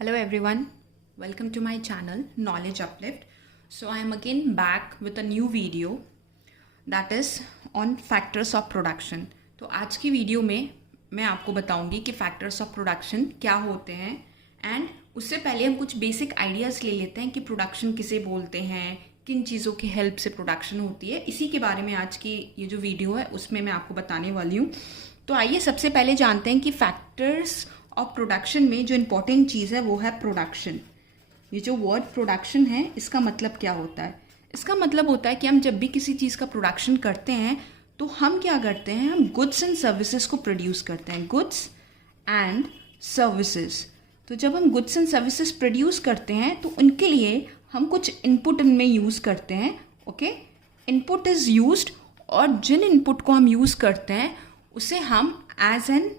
Hello everyone, welcome to my channel Knowledge Uplift. So I am again back with a new video that is on factors of production. तो आज की video में मैं आपको बताऊंगी कि फैक्टर्स ऑफ प्रोडक्शन क्या होते हैं एंड उससे पहले हम कुछ बेसिक आइडियाज़ ले लेते हैं कि प्रोडक्शन किसे बोलते हैं, किन चीज़ों की हेल्प से प्रोडक्शन होती है। इसी के बारे में आज की ये जो वीडियो है उसमें मैं आपको बताने वाली हूँ। तो आइए सबसे पहले जानते हैं कि फैक्टर्स ऑफ प्रोडक्शन में जो इम्पोर्टेंट चीज़ है वो है प्रोडक्शन। ये जो वर्ड प्रोडक्शन है इसका मतलब क्या होता है? इसका मतलब होता है कि हम जब भी किसी चीज़ का प्रोडक्शन करते हैं तो हम क्या करते हैं, हम गुड्स एंड सर्विसेज को प्रोड्यूस करते हैं, गुड्स एंड सर्विसेज। तो जब हम गुड्स एंड सर्विसेज प्रोड्यूस करते हैं तो उनके लिए हम कुछ इनपुट इनमें यूज़ करते हैं। ओके, इनपुट इज़ यूज्ड और जिन इनपुट को हम यूज़ करते हैं उसे हम as an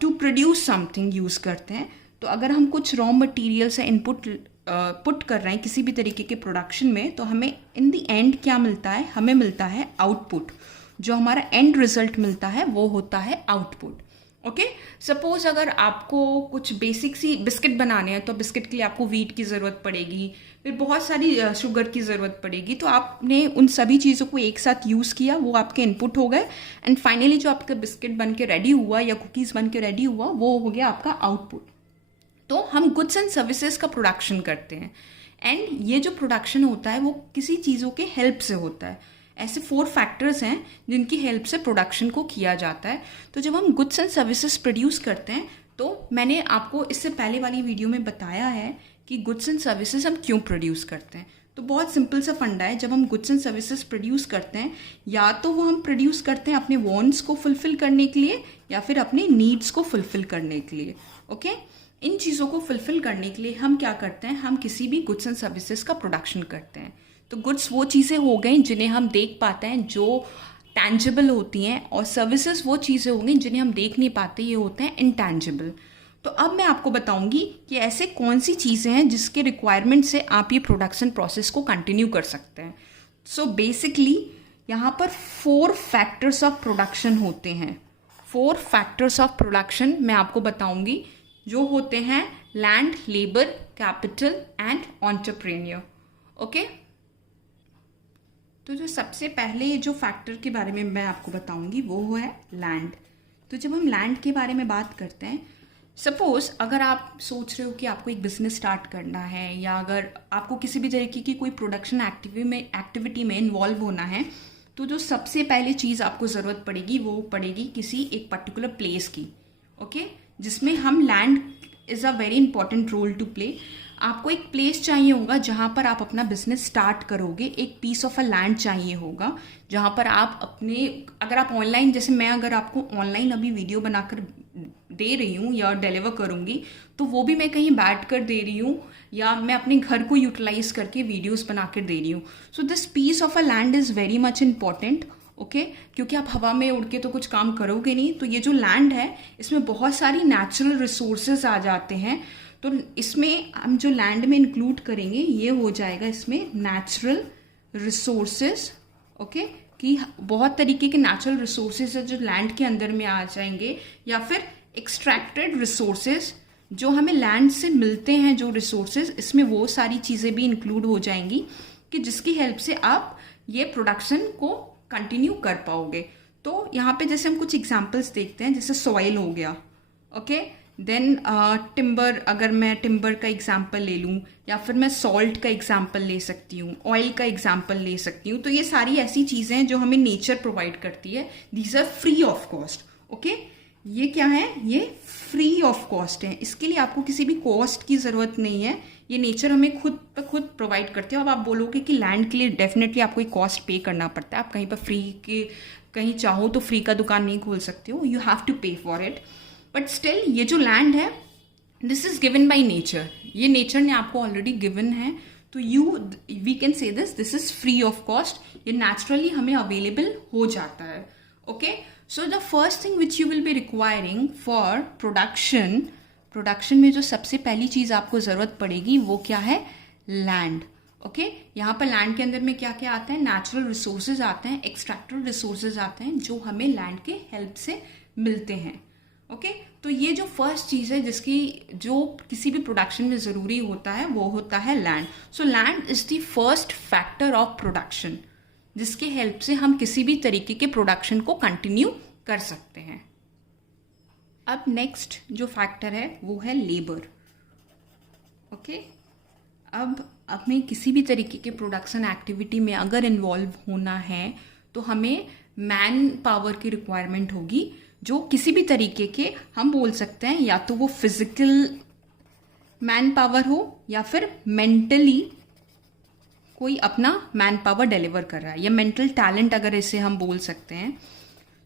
to produce something use करते हैं। तो अगर हम कुछ रॉ मटेरियल से इनपुट पुट कर रहे हैं किसी भी तरीके के प्रोडक्शन में तो हमें इन द एंड क्या मिलता है, हमें मिलता है आउटपुट। जो हमारा एंड रिजल्ट मिलता है वो होता है आउटपुट। ओके, सपोज अगर आपको कुछ बेसिक सी बिस्किट बनाने हैं तो बिस्किट के लिए आपको व्हीट की ज़रूरत पड़ेगी, फिर बहुत सारी शुगर की ज़रूरत पड़ेगी। तो आपने उन सभी चीज़ों को एक साथ यूज़ किया, वो आपके इनपुट हो गए एंड फाइनली जो आपका बिस्किट बन के रेडी हुआ या कुकीज़ बन के रेडी हुआ वो हो गया आपका आउटपुट। तो हम गुड्स एंड सर्विसेज का प्रोडक्शन करते हैं एंड ये जो प्रोडक्शन होता है वो किसी चीज़ों के हेल्प से होता है। ऐसे 4 फैक्टर्स हैं जिनकी हेल्प से प्रोडक्शन को किया जाता है। तो जब हम गुड्स एंड सर्विसेज प्रोड्यूस करते हैं तो मैंने आपको इससे पहले वाली वीडियो में बताया है कि गुड्स एंड सर्विसेज हम क्यों प्रोड्यूस करते हैं। तो बहुत सिंपल सा फंडा है, जब हम गुड्स एंड सर्विसेज प्रोड्यूस करते हैं या तो वो हम प्रोड्यूस करते हैं अपने वांट्स को फुलफिल करने के लिए या फिर अपने नीड्स को फुलफिल करने के लिए। ओके, इन चीज़ों को फुलफिल करने के लिए हम क्या करते हैं, हम किसी भी गुड्स एंड सर्विसेज का प्रोडक्शन करते हैं। तो गुड्स वो चीज़ें हो गई जिन्हें हम देख पाते हैं, जो टैंजिबल होती हैं, और सर्विसेज वो चीज़ें होंगी जिन्हें हम देख नहीं पाते, ये होते हैं इनटैंजिबल। तो अब मैं आपको बताऊंगी कि ऐसे कौन सी चीज़ें हैं जिसके रिक्वायरमेंट से आप ये प्रोडक्शन प्रोसेस को कंटिन्यू कर सकते हैं। सो बेसिकली यहाँ पर 4 फैक्टर्स ऑफ प्रोडक्शन होते हैं। 4 फैक्टर्स ऑफ प्रोडक्शन मैं आपको बताऊंगी जो होते हैं land, labour, capital and entrepreneur. Okay, तो जो सबसे पहले जो फैक्टर के बारे में मैं आपको बताऊंगी वो है लैंड। तो जब हम लैंड के बारे में बात करते हैं, सपोज अगर आप सोच रहे हो कि आपको एक बिजनेस स्टार्ट करना है या अगर आपको किसी भी तरीके की कोई प्रोडक्शन एक्टिविटी में इन्वॉल्व होना है तो जो सबसे पहले चीज़ आपको ज़रूरत पड़ेगी वो पड़ेगी किसी एक पर्टिकुलर प्लेस की। ओके, जिसमें हम land is a very important role to play. आपको एक प्लेस चाहिए होगा जहाँ पर आप अपना बिजनेस स्टार्ट करोगे, एक पीस ऑफ अ लैंड चाहिए होगा जहाँ पर आप अपने, अगर आप ऑनलाइन, जैसे मैं अगर आपको ऑनलाइन अभी वीडियो बनाकर दे रही हूँ या डिलीवर करूँगी तो वो भी मैं कहीं बैठ कर दे रही हूँ या मैं अपने घर को यूटिलाइज करके वीडियोस बना कर दे रही हूँ। So this piece of a land is very much important. Okay, क्योंकि आप हवा में उड़ के तो कुछ काम करोगे नहीं। तो ये जो लैंड है इसमें बहुत सारी नेचुरल रिसोर्सेज आ जाते हैं। तो इसमें हम जो लैंड में इंक्लूड करेंगे ये हो जाएगा इसमें नेचुरल रिसोर्सेज। ओके, कि बहुत तरीके के नेचुरल रिसोर्सेज है जो लैंड के अंदर में आ जाएंगे, या फिर एक्सट्रैक्टेड रिसोर्सेज जो हमें लैंड से मिलते हैं, जो रिसोर्सेज, इसमें वो सारी चीज़ें भी इंक्लूड हो जाएंगी कि जिसकी हेल्प से आप ये प्रोडक्शन को कंटिन्यू कर पाओगे। तो यहाँ पे जैसे हम कुछ एग्जांपल्स देखते हैं, जैसे सॉइल हो गया। ओके, देन टिम्बर, अगर मैं टिम्बर का एग्जांपल ले लूँ या फिर मैं सॉल्ट का एग्जांपल ले सकती हूँ, ऑयल का एग्जांपल ले सकती हूँ। तो ये सारी ऐसी चीज़ें हैं जो हमें नेचर प्रोवाइड करती है। These are free of cost. Okay, ये क्या है, ये फ्री ऑफ कॉस्ट है, इसके लिए आपको किसी भी कॉस्ट की ज़रूरत नहीं है, ये नेचर हमें खुद ब खुद प्रोवाइड करते हैं। अब आप बोलोगे कि लैंड के लिए डेफिनेटली आपको एक कॉस्ट पे करना पड़ता है, आप कहीं पर फ्री के, कहीं चाहो तो फ्री का दुकान नहीं खोल सकते हो, you have to pay for it. But still ये जो लैंड है this is given by nature, ये नेचर ने आपको ऑलरेडी गिवन है। तो we can say this is free of cost, ये नेचुरली हमें अवेलेबल हो जाता है। Okay, so the first thing which you will be requiring for production में जो सबसे पहली चीज़ आपको ज़रूरत पड़ेगी वो क्या है, लैंड। ओके, यहाँ पर लैंड के अंदर में क्या क्या आता है, नेचुरल रिसोर्सेज आते हैं, एक्सट्रैक्टेड रिसोर्सेज आते हैं जो हमें लैंड के हेल्प से मिलते हैं। ओके तो ये जो फर्स्ट चीज़ है जिसकी जो किसी भी प्रोडक्शन में ज़रूरी होता है वो होता है land. So land is the first factor of production जिसके हेल्प से हम किसी भी तरीके के प्रोडक्शन को कंटिन्यू कर सकते हैं. अब नेक्स्ट जो फैक्टर है वो है लेबर. ओके अब हमें किसी भी तरीके के प्रोडक्शन एक्टिविटी में अगर इन्वॉल्व होना है तो हमें मैन पावर की रिक्वायरमेंट होगी, जो किसी भी तरीके के हम बोल सकते हैं या तो वो फिजिकल मैन पावर हो या फिर मेंटली कोई अपना मैन पावर डिलीवर कर रहा है, या मेंटल टैलेंट अगर इसे हम बोल सकते हैं.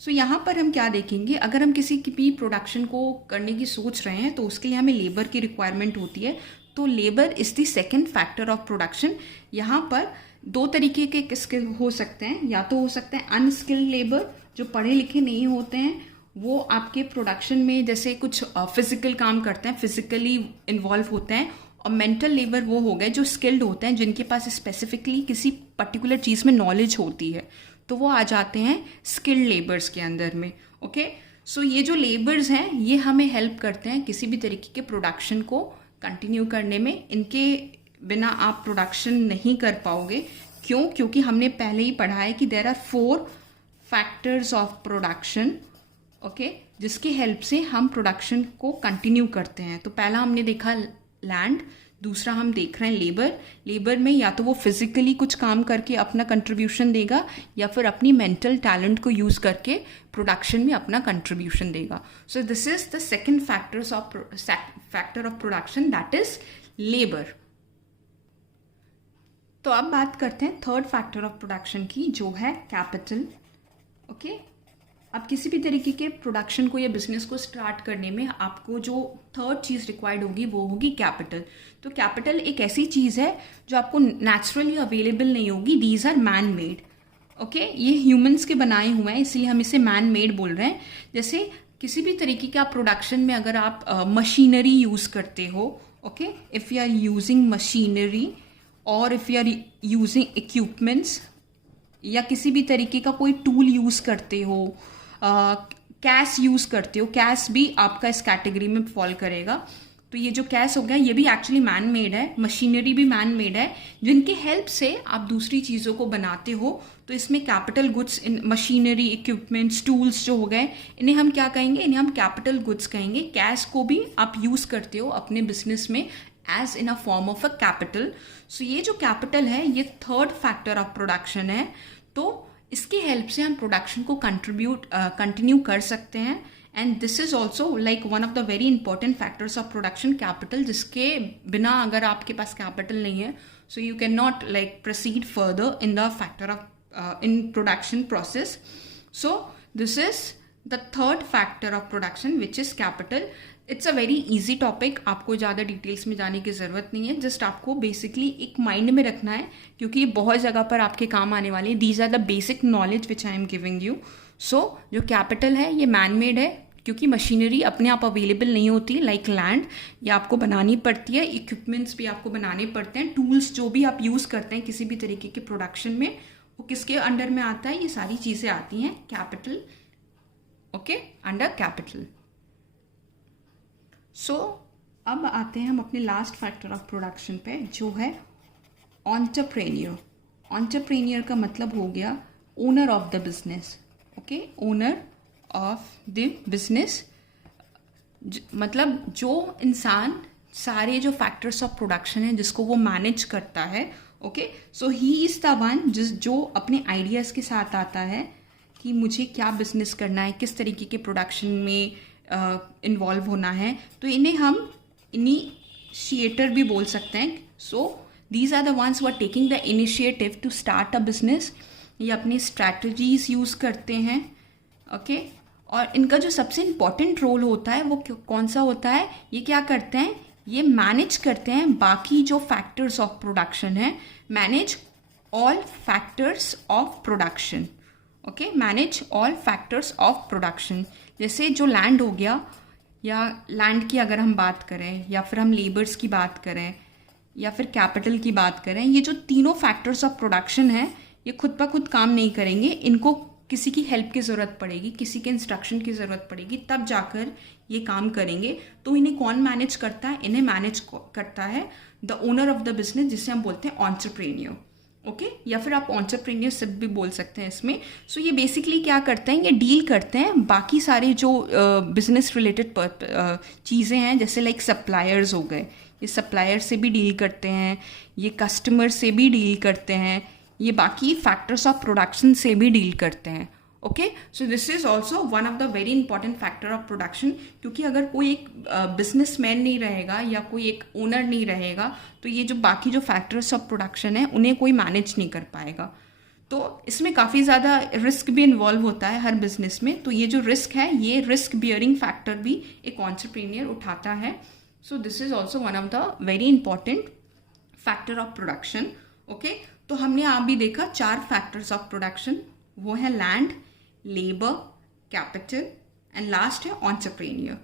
सो यहाँ पर हम क्या देखेंगे, अगर हम किसी की भी प्रोडक्शन को करने की सोच रहे हैं तो उसके लिए हमें लेबर की रिक्वायरमेंट होती है. तो labour is the second factor of production. यहाँ पर दो तरीके के स्किल हो सकते हैं, या तो हो सकते हैं अनस्किल्ड लेबर जो पढ़े लिखे नहीं होते हैं, वो आपके प्रोडक्शन में जैसे कुछ फिजिकल काम करते हैं, फिजिकली इन्वॉल्व होते हैं. और मेंटल लेबर वो हो गए जो स्किल्ड होते हैं, जिनके पास स्पेसिफिकली किसी पर्टिकुलर चीज़ में नॉलेज होती है, तो वो आ जाते हैं स्किल्ड लेबर्स के अंदर में. ओके सो ये जो लेबर्स हैं ये हमें हेल्प करते हैं किसी भी तरीके के प्रोडक्शन को कंटिन्यू करने में. इनके बिना आप प्रोडक्शन नहीं कर पाओगे. क्यों? क्योंकि हमने पहले ही पढ़ा है कि there are 4 factors of production. Okay जिसकी हेल्प से हम प्रोडक्शन को कंटिन्यू करते हैं. तो पहला हमने देखा लैंड, दूसरा हम देख रहे हैं लेबर. लेबर में या तो वो फिजिकली कुछ काम करके अपना कंट्रीब्यूशन देगा या फिर अपनी मेंटल टैलेंट को यूज़ करके प्रोडक्शन में अपना कंट्रीब्यूशन देगा. So this is the second factor of production, that is labour. तो अब बात करते हैं थर्ड फैक्टर ऑफ प्रोडक्शन की, जो है कैपिटल. ओके अब किसी भी तरीके के प्रोडक्शन को या बिजनेस को स्टार्ट करने में आपको जो थर्ड चीज़ रिक्वायर्ड होगी वो होगी कैपिटल. तो कैपिटल एक ऐसी चीज़ है जो आपको नेचुरली अवेलेबल नहीं होगी. These are man made. Okay ये ह्यूमंस के बनाए हुए हैं, इसलिए हम इसे मैन मेड बोल रहे हैं. जैसे किसी भी तरीके के आप प्रोडक्शन में अगर आप मशीनरी यूज़ करते हो, okay if you are using machinery और if you are using equipments, या किसी भी तरीके का कोई टूल यूज़ करते हो, कैश यूज़ करते हो, कैश भी आपका इस कैटेगरी में फॉल करेगा. तो ये जो कैश हो गया ये भी एक्चुअली मैन मेड है, मशीनरी भी मैन मेड है, जिनकी हेल्प से आप दूसरी चीज़ों को बनाते हो. तो इसमें कैपिटल गुड्स, इन मशीनरी, इक्विपमेंट्स, टूल्स जो हो गए, इन्हें हम क्या कहेंगे, इन्हें हम कैपिटल गुड्स कहेंगे. कैश को भी आप यूज़ करते हो अपने बिजनेस में as in a form of a capital. So ये जो कैपिटल है ये थर्ड फैक्टर ऑफ प्रोडक्शन है. तो इसकी हेल्प से हम प्रोडक्शन को कंटिन्यू कर सकते हैं. And this is also like one of the very important factors of production, capital, जिसके बिना अगर आपके पास कैपिटल नहीं है so you can not like proceed further in the factor of in production process. So this is the third factor of production which is capital. It's a very easy topic, आपको ज़्यादा details में जाने की ज़रूरत नहीं है. Just आपको basically एक माइंड में रखना है क्योंकि ये बहुत जगह पर आपके काम आने वाले हैं. These are the basic knowledge which I am giving you. So जो कैपिटल है ये मैन मेड है, क्योंकि मशीनरी अपने आप अवेलेबल नहीं होती लाइक लैंड, ये आपको बनानी पड़ती है. इक्विपमेंट्स भी आपको बनाने पड़ते हैं. टूल्स जो भी आप यूज़ करते हैं किसी भी तरीके के प्रोडक्शन में, वो किसके अंडर में आता है, ये सारी चीज़ें आती हैं capital. Okay under capital. So अब आते हैं हम अपने लास्ट फैक्टर ऑफ प्रोडक्शन पे, जो है एंटरप्रेन्योर. एंटरप्रेन्योर का मतलब हो गया owner of the business. Okay owner of the business मतलब जो इंसान सारे जो फैक्टर्स ऑफ प्रोडक्शन है जिसको वो मैनेज करता है. Okay so he is the one जो अपने आइडियाज़ के साथ आता है कि मुझे क्या बिजनेस करना है, किस तरीके के प्रोडक्शन में इन्वॉल्व होना है. तो इन्हें हम इनिशिएटर भी बोल सकते हैं. So these are the ones who are taking the initiative to start a business. ये अपनी स्ट्रैटेजीज यूज़ करते हैं. ओके और इनका जो सबसे इम्पॉर्टेंट रोल होता है वो कौन सा होता है, ये क्या करते हैं, ये मैनेज करते हैं बाकी जो फैक्टर्स ऑफ प्रोडक्शन है. Manage all factors of production. Okay manage all factors of production. जैसे जो लैंड हो गया, या लैंड की अगर हम बात करें, या फिर हम लेबर्स की बात करें, या फिर कैपिटल की बात करें, ये जो तीनों फैक्टर्स ऑफ प्रोडक्शन है ये खुद ब खुद काम नहीं करेंगे. इनको किसी की हेल्प की ज़रूरत पड़ेगी, किसी के इंस्ट्रक्शन की ज़रूरत पड़ेगी, तब जाकर ये काम करेंगे। तो इन्हें कौन मैनेज करता है? इन्हें मैनेज करता है the owner of the business, जिसे हम बोलते हैं एंटरप्रेन्योर। ओके, या फिर आप एंटरप्रेन्योरशिप भी बोल सकते हैं इसमें। सो ये बेसिकली क्या करते हैं, ये डील करते हैं बाकी सारे जो बिजनेस रिलेटेड चीज़ें हैं, जैसे लाइक सप्लायर्स हो गए, ये सप्लायर से भी डील करते हैं, ये कस्टमर से भी डील करते हैं, ये बाकी फैक्टर्स ऑफ प्रोडक्शन से भी डील करते हैं। Okay, so this is also one of the very important factor of production, क्योंकि अगर कोई एक बिजनेसमैन नहीं रहेगा या कोई एक ओनर नहीं रहेगा तो ये जो बाकी जो फैक्टर्स ऑफ प्रोडक्शन है उन्हें कोई मैनेज नहीं कर पाएगा। तो इसमें काफ़ी ज़्यादा रिस्क भी इन्वॉल्व होता है हर बिजनेस में। तो ये जो रिस्क है, ये रिस्क बियरिंग फैक्टर भी एक एंटरप्रेन्योर उठाता है। So this is also one of the very important factor of production. Okay, तो हमने आप भी देखा 4 फैक्टर्स ऑफ प्रोडक्शन, वो है land, labour, capital and last है एंटरप्रेन्योर।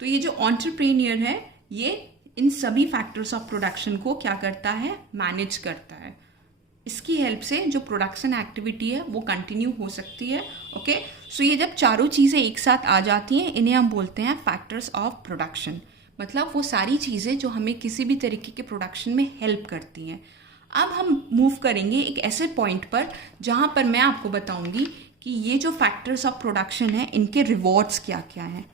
तो ये जो एंटरप्रेन्योर है, ये इन सभी फैक्टर्स ऑफ प्रोडक्शन को क्या करता है, मैनेज करता है। इसकी हेल्प से जो प्रोडक्शन एक्टिविटी है वो कंटिन्यू हो सकती है। ओके, सो ये जब चारों चीज़ें एक साथ आ जाती हैं, इन्हें हम बोलते हैं फैक्टर्स ऑफ प्रोडक्शन। मतलब वो सारी चीज़ें जो हमें किसी भी तरीके के प्रोडक्शन में हेल्प करती हैं। अब हम मूव करेंगे एक ऐसे पॉइंट पर जहाँ पर मैं आपको बताऊंगी कि ये जो फैक्टर्स ऑफ प्रोडक्शन है, इनके रिवॉर्ड्स क्या क्या हैं,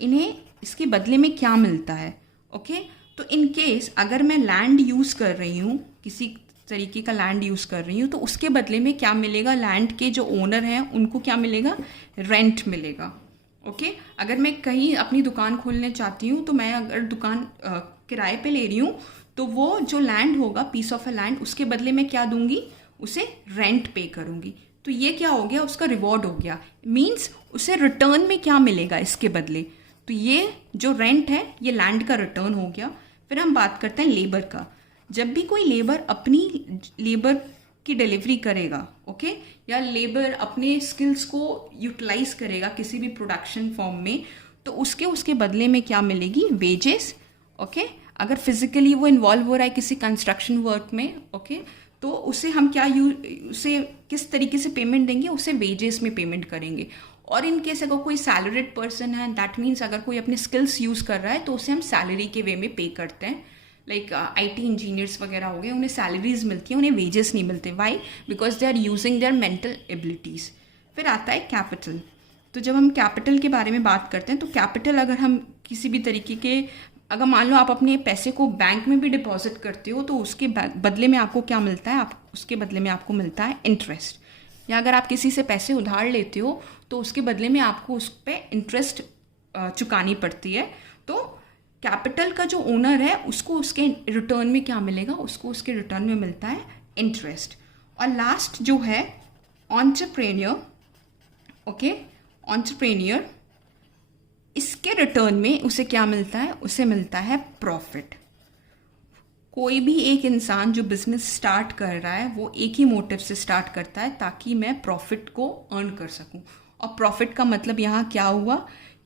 इन्हें इसके बदले में क्या मिलता है। ओके, तो इन केस अगर मैं लैंड यूज़ कर रही हूँ, किसी तरीके का लैंड यूज़ कर रही हूँ, तो उसके बदले में क्या मिलेगा, लैंड के जो ओनर हैं उनको क्या मिलेगा, रेंट मिलेगा। ओके, अगर मैं कहीं अपनी दुकान खोलने चाहती हूँ, तो मैं अगर दुकान किराए पे ले रही हूँ, तो वो जो लैंड होगा, पीस ऑफ अ लैंड, उसके बदले में क्या दूंगी, उसे रेंट पे करूंगी। तो ये क्या हो गया, उसका रिवॉर्ड हो गया। मीन्स उसे रिटर्न में क्या मिलेगा इसके बदले। तो ये जो रेंट है, ये लैंड का रिटर्न हो गया। फिर हम बात करते हैं लेबर का। जब भी कोई लेबर अपनी लेबर की डिलीवरी करेगा, ओके, या लेबर अपने स्किल्स को यूटिलाइज करेगा किसी भी प्रोडक्शन फॉर्म में, तो उसके बदले में क्या मिलेगी, वेजेस। ओके, अगर फिजिकली वो इन्वॉल्व हो रहा है किसी कंस्ट्रक्शन वर्क में, ओके, तो उसे हम उसे किस तरीके से पेमेंट देंगे, उसे वेजेस में पेमेंट करेंगे। और इन केस अगर कोई सैलरीड पर्सन है, दैट मीन्स अगर कोई अपने स्किल्स यूज़ कर रहा है, तो उसे हम सैलरी के वे में पे करते हैं। लाइक IT इंजीनियर्स वगैरह हो गए, उन्हें सैलरीज मिलती हैं, उन्हें वेजेस नहीं मिलते। Why? Because they are using their mental abilities. फिर आता है कैपिटल। तो जब हम कैपिटल के बारे में बात करते हैं, तो कैपिटल अगर हम किसी भी तरीके के, अगर मान लो आप अपने पैसे को बैंक में भी डिपॉजिट करते हो, तो उसके बदले में आपको क्या मिलता है, उसके बदले में आपको मिलता है इंटरेस्ट। या अगर आप किसी से पैसे उधार लेते हो, तो उसके बदले में आपको उस पर इंटरेस्ट चुकानी पड़ती है। तो कैपिटल का जो ओनर है, उसको उसके रिटर्न में क्या मिलेगा, उसको उसके रिटर्न में मिलता है इंटरेस्ट। और लास्ट जो है एंटरप्रेन्योर, ओके, एंटरप्रेन्योर, इसके रिटर्न में उसे क्या मिलता है, उसे मिलता है प्रॉफिट। कोई भी एक इंसान जो बिजनेस स्टार्ट कर रहा है, वो एक ही मोटिव से स्टार्ट करता है, ताकि मैं प्रॉफिट को अर्न कर सकूं। और प्रॉफिट का मतलब यहाँ क्या हुआ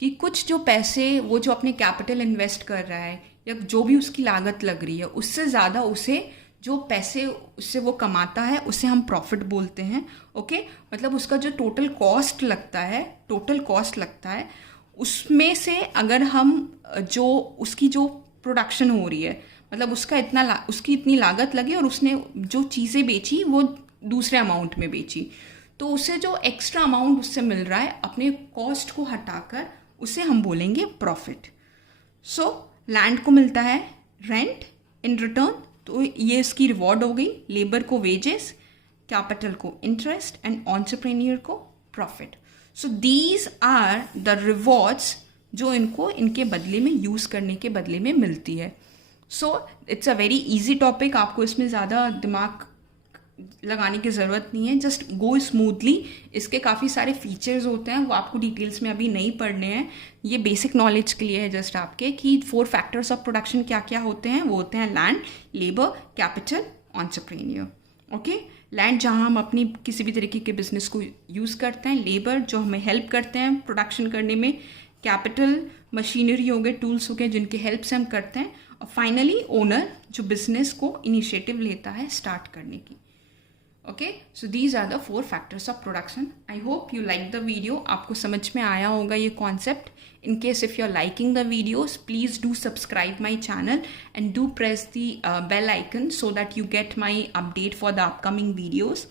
कि कुछ जो पैसे वो जो अपने कैपिटल इन्वेस्ट कर रहा है, या जो भी उसकी लागत लग रही है, उससे ज़्यादा उसे जो पैसे उससे वो कमाता है, उसे हम प्रॉफिट बोलते हैं। ओके, मतलब उसका जो टोटल कॉस्ट लगता है, उसमें से अगर हम जो उसकी जो प्रोडक्शन हो रही है, मतलब उसकी इतनी लागत लगी और उसने जो चीज़ें बेची वो दूसरे अमाउंट में बेची, तो उसे जो एक्स्ट्रा अमाउंट उससे मिल रहा है अपने कॉस्ट को हटाकर, उसे हम बोलेंगे प्रॉफिट। सो लैंड को मिलता है रेंट इन रिटर्न, तो ये इसकी रिवॉर्ड हो गई। लेबर को वेजेस, कैपिटल को इंटरेस्ट एंड एंटरप्रेन्योर को profit. So these are the rewards जो इनको इनके बदले में यूज़ करने के बदले में मिलती है। So it's a very easy topic, आपको इसमें ज़्यादा दिमाग लगाने की ज़रूरत नहीं है, जस्ट गो स्मूथली। इसके काफ़ी सारे फीचर्स होते हैं, वो आपको डिटेल्स में अभी नहीं पढ़ने हैं, ये बेसिक नॉलेज के लिए है जस्ट आपके, कि 4 फैक्टर्स ऑफ प्रोडक्शन क्या क्या होते हैं। वो होते हैं land, labour, capital, entrepreneur. Okay, land जहाँ हम अपनी किसी भी तरीके के बिजनेस को यूज़ करते हैं, लेबर जो हमें हेल्प करते हैं प्रोडक्शन करने में, कैपिटल मशीनरी हो गए, टूल्स हो गए जिनके हेल्प से हम करते हैं, और फाइनली ओनर जो बिजनेस को इनिशिएटिव लेता है स्टार्ट करने की। Okay, so these are the 4 factors of production. I hope you like the video. आपको समझ में आया होगा ये concept. In case if you're liking the videos, please do subscribe my channel and do press the bell icon so that you get my update for the upcoming videos.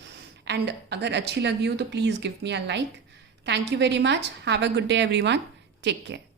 And अगर अच्छी लगी हो तो please give me a like. Thank you very much. Have a good day everyone. Take care.